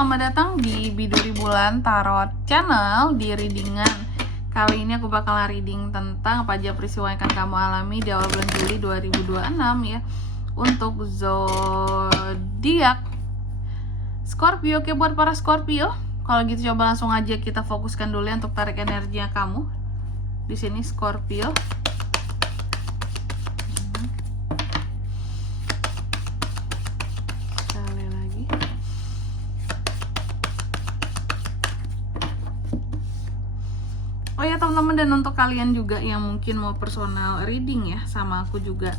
selamat datang di Biduri Bulan Tarot Channel. Di readingan kali ini aku bakal reading tentang apa aja peristiwa yang akan kamu alami di awal bulan Juli 2026 ya. Untuk zodiak Scorpio. Oke, buat para Scorpio, kalau gitu coba langsung aja kita fokuskan dulu ya untuk tarik energinya kamu. Di sini Scorpio. Oh ya teman-teman, dan untuk kalian juga yang mungkin mau personal reading ya sama aku juga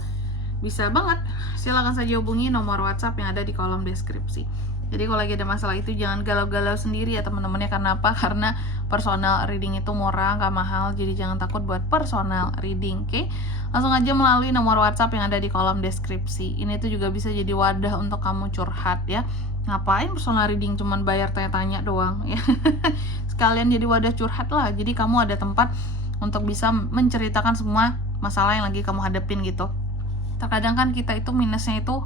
bisa banget, silahkan saja hubungi nomor WhatsApp yang ada di kolom deskripsi. Jadi kalau lagi ada masalah itu jangan galau-galau sendiri ya teman-temannya. Karena apa? Karena personal reading itu murah, gak mahal. Jadi jangan takut buat personal reading, oke? Langsung aja melalui nomor WhatsApp yang ada di kolom deskripsi. Ini tuh juga bisa jadi wadah untuk kamu curhat ya. Ngapain personal reading cuman bayar tanya-tanya doang ya. Sekalian jadi wadah curhat lah. Jadi kamu ada tempat untuk bisa menceritakan semua masalah yang lagi kamu hadapin gitu. Terkadang kan kita itu minusnya itu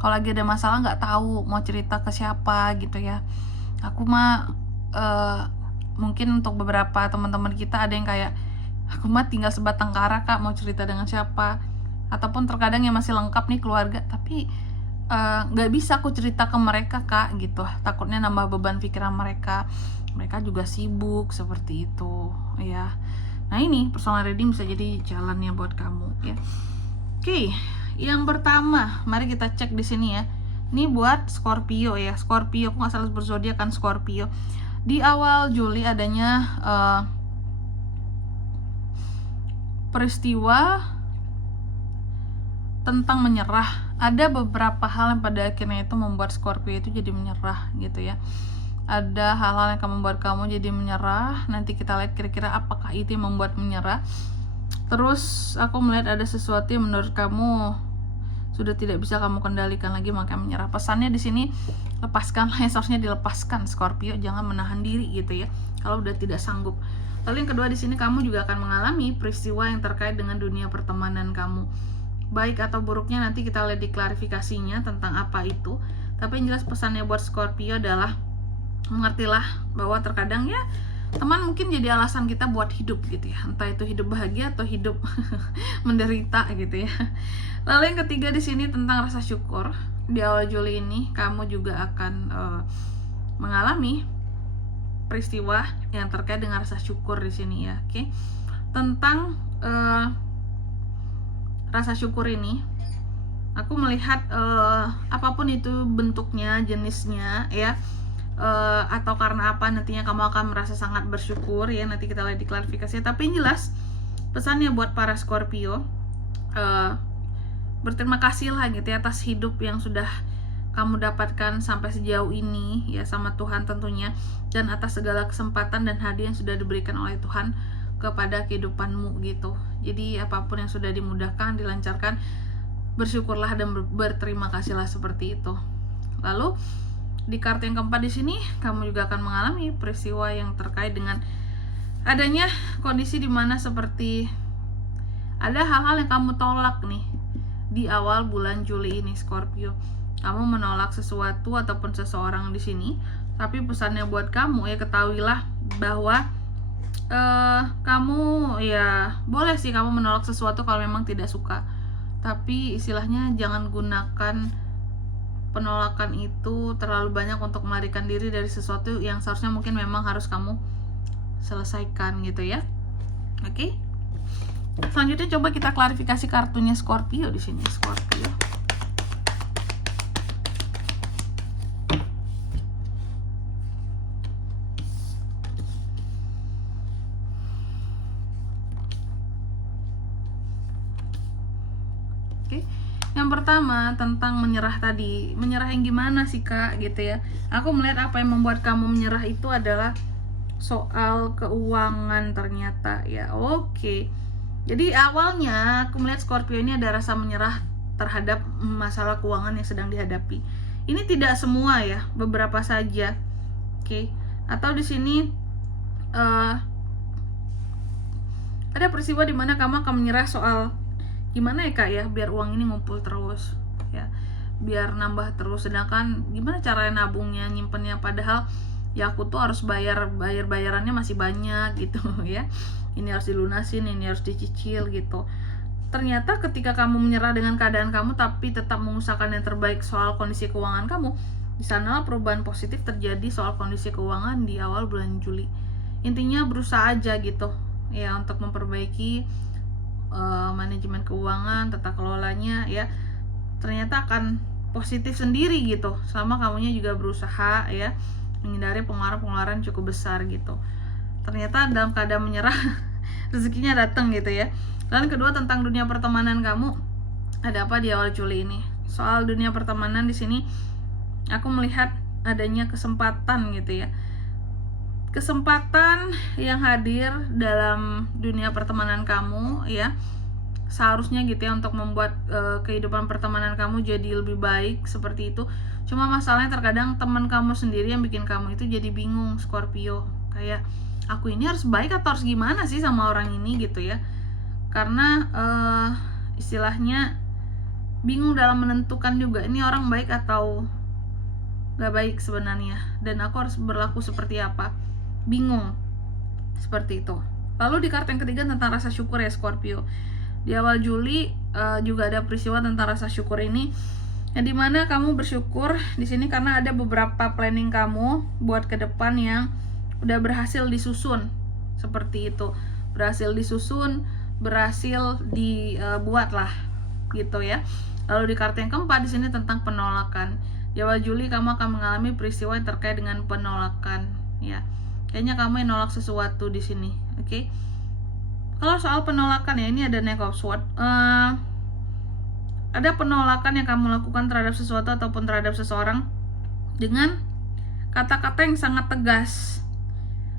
kalau lagi ada masalah nggak tahu mau cerita ke siapa gitu ya. Aku mah mungkin untuk beberapa teman-teman kita ada yang kayak aku mah tinggal sebatang kara kak, mau cerita dengan siapa. Ataupun terkadang yang masih lengkap nih keluarga, tapi nggak bisa aku cerita ke mereka kak gitu, takutnya nambah beban pikiran mereka juga sibuk seperti itu ya. Nah ini personal reading bisa jadi jalannya buat kamu ya. Oke, yang pertama mari kita cek di sini ya. Ini buat Scorpio ya. Scorpio, aku nggak salah berzodiak kan Scorpio. Di awal Juli adanya peristiwa tentang menyerah. Ada beberapa hal yang pada akhirnya itu membuat Scorpio itu jadi menyerah gitu ya. Ada hal-hal yang akan membuat kamu jadi menyerah. Nanti kita lihat kira-kira apakah itu yang membuat menyerah. Terus aku melihat ada sesuatu yang menurut kamu sudah tidak bisa kamu kendalikan lagi, maka menyerah. Pesannya di sini, lepaskanlah yang seharusnya dilepaskan Scorpio, jangan menahan diri gitu ya kalau udah tidak sanggup. Lalu yang kedua di sini kamu juga akan mengalami peristiwa yang terkait dengan dunia pertemanan kamu. Baik atau buruknya nanti kita lihat di klarifikasinya tentang apa itu. Tapi yang jelas pesannya buat Scorpio adalah mengertilah bahwa terkadang ya teman mungkin jadi alasan kita buat hidup gitu ya. Entah itu hidup bahagia atau hidup menderita gitu ya. Lalu yang ketiga di sini tentang rasa syukur. Di awal Juli ini kamu juga akan mengalami peristiwa yang terkait dengan rasa syukur di sini ya. Oke. Tentang rasa syukur ini aku melihat apapun itu bentuknya, jenisnya ya, atau karena apa nantinya kamu akan merasa sangat bersyukur ya. Nanti kita lihat di klarifikasi. Tapi yang jelas pesannya buat para Scorpio, berterima kasih lah gitu ya atas hidup yang sudah kamu dapatkan sampai sejauh ini ya sama Tuhan tentunya, dan atas segala kesempatan dan hadiah yang sudah diberikan oleh Tuhan kepada kehidupanmu gitu. Jadi apapun yang sudah dimudahkan, dilancarkan, bersyukurlah dan berterima kasihlah seperti itu. Lalu di kartu yang keempat di sini kamu juga akan mengalami peristiwa yang terkait dengan adanya kondisi dimana seperti ada hal-hal yang kamu tolak nih di awal bulan Juli ini Scorpio. Kamu menolak sesuatu ataupun seseorang di sini, tapi pesannya buat kamu ya, ketahuilah bahwa kamu ya boleh sih kamu menolak sesuatu kalau memang tidak suka, tapi istilahnya jangan gunakan penolakan itu terlalu banyak untuk melarikan diri dari sesuatu yang seharusnya mungkin memang harus kamu selesaikan gitu ya. Oke. Selanjutnya coba kita klarifikasi kartunya Scorpio di sini Scorpio. Oke. Yang pertama tentang menyerah tadi. Menyerah yang gimana sih kak gitu ya. Aku melihat apa yang membuat kamu menyerah itu adalah soal keuangan ternyata ya. Oke. Jadi awalnya aku melihat Scorpio ini ada rasa menyerah terhadap masalah keuangan yang sedang dihadapi. Ini tidak semua ya, beberapa saja. Oke. Atau di sini ada peristiwa di mana kamu akan menyerah soal gimana ya kak ya biar uang ini ngumpul terus ya. biar nambah terus, sedangkan gimana caranya nabungnya, nyimpennya, padahal ya aku tuh harus bayarannya masih banyak gitu ya, ini harus dilunasin, ini harus dicicil gitu. Ternyata ketika kamu menyerah dengan keadaan kamu tapi tetap mengusahakan yang terbaik soal kondisi keuangan kamu, di sanalah perubahan positif terjadi soal kondisi keuangan di awal bulan Juli. Intinya berusaha aja gitu ya untuk memperbaiki manajemen keuangan, tata kelolanya ya. Ternyata akan positif sendiri gitu selama kamunya juga berusaha ya menghindari pengeluaran-pengeluaran cukup besar gitu. Ternyata dalam keadaan menyerah rezekinya datang gitu ya. Dan kedua, tentang dunia pertemanan kamu, ada apa di awal Juli ini? Soal dunia pertemanan di sini aku melihat adanya kesempatan gitu ya. Kesempatan yang hadir dalam dunia pertemanan kamu ya. Seharusnya gitu ya untuk membuat kehidupan pertemanan kamu jadi lebih baik seperti itu. Cuma masalahnya terkadang teman kamu sendiri yang bikin kamu itu jadi bingung, Scorpio. Kayak aku ini harus baik atau harus gimana sih sama orang ini gitu ya. Karena istilahnya bingung dalam menentukan juga ini orang baik atau gak baik sebenarnya, dan aku harus berlaku seperti apa, bingung seperti itu. Lalu di kartu yang ketiga tentang rasa syukur ya Scorpio. Di awal Juli juga ada peristiwa tentang rasa syukur ini, yang dimana kamu bersyukur di sini karena ada beberapa planning kamu buat ke depan yang udah berhasil disusun seperti itu, berhasil disusun, berhasil dibuat lah gitu ya. Lalu di kartu yang keempat di sini tentang penolakan. Di awal Juli kamu akan mengalami peristiwa yang terkait dengan penolakan ya. Kayaknya kamu yang nolak sesuatu di sini, oke? Kalau soal penolakan ya, ini ada Knight of Swords. Ada penolakan yang kamu lakukan terhadap sesuatu ataupun terhadap seseorang dengan kata-kata yang sangat tegas,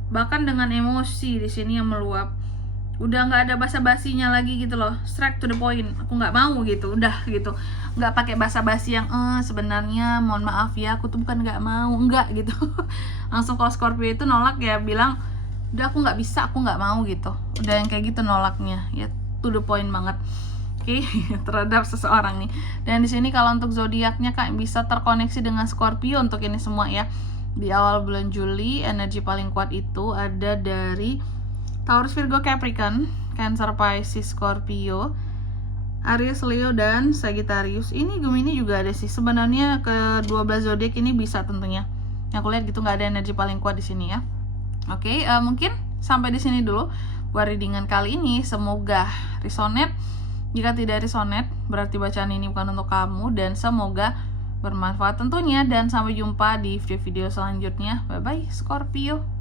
bahkan dengan emosi di sini yang meluap. Udah nggak ada basa-basinya lagi gitu loh, straight to the point. Aku nggak mau gitu, udah gitu, nggak pakai basa-basi yang sebenarnya mohon maaf ya aku tuh bukan nggak mau, enggak gitu. Langsung kalau Scorpio itu nolak ya bilang udah aku nggak bisa, aku nggak mau gitu, udah yang kayak gitu nolaknya ya, to the point banget. Oke, terhadap seseorang nih. Dan di sini kalau untuk zodiaknya Kak bisa terkoneksi dengan Scorpio untuk ini semua ya. Di awal bulan Juli energi paling kuat itu ada dari Taurus, Virgo, Capricorn, Cancer, Pisces, Scorpio, Aries, Leo, dan Sagittarius. Ini Gemini juga ada sih. Sebenarnya ke 12 zodiak ini bisa tentunya. Yang aku lihat gitu nggak ada energi paling kuat di sini ya. Oke, mungkin sampai di sini dulu buat readingan kali ini. Semoga resonate. Jika tidak resonate, berarti bacaan ini bukan untuk kamu, dan semoga bermanfaat tentunya. Dan sampai jumpa di video-video selanjutnya. Bye bye Scorpio.